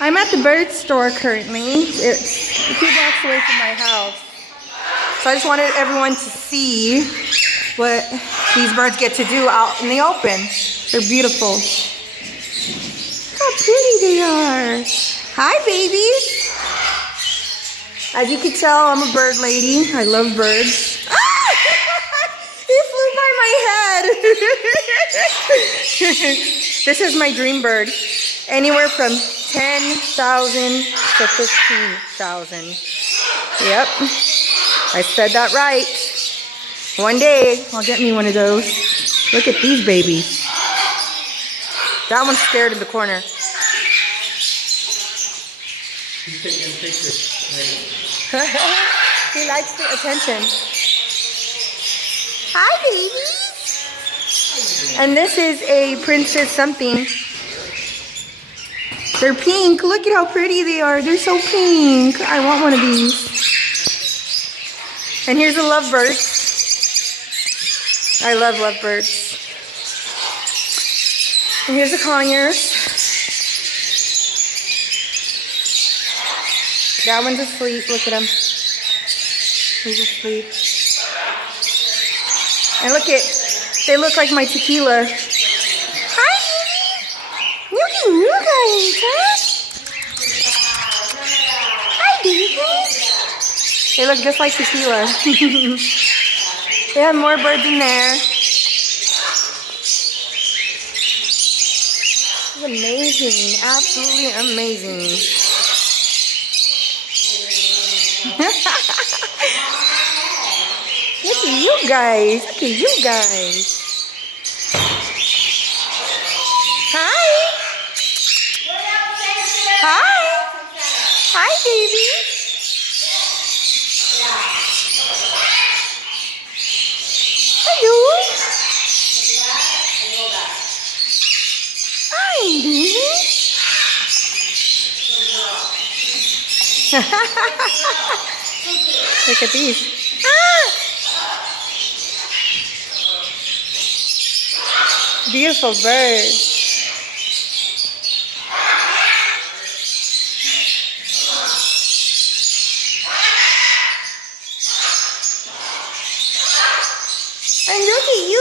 I'm at the bird store currently. It's a few blocks away from my house. So I just wanted everyone to see what these birds get to do out in the open. They're beautiful. How pretty they are. Hi, babies. As you can tell, I'm a bird lady. I love birds. Ah! He flew by my head. This is my dream bird. Anywhere from 10,000 to 15,000. Yep, I said that right. One day, I'll get me one of those. Look at these babies. That one's scared in the corner. He's taking pictures. He likes the attention. Hi, babies. And this is a princess something. They're pink. Look at how pretty they are. They're so pink. I want one of these. And here's a lovebird. I love lovebirds. And here's the conures. That one's asleep. Look at him. He's asleep. And look at, they look like my tequila. Hi, baby. Look at you guys, huh? Hi, baby. They look just like tequila. They have more birds in there. It's amazing. Absolutely amazing. Look at you guys. Look at you guys. Hi. Hi. Hi, baby. Hello. Hi, baby. Look at these. Ah! Beautiful birds.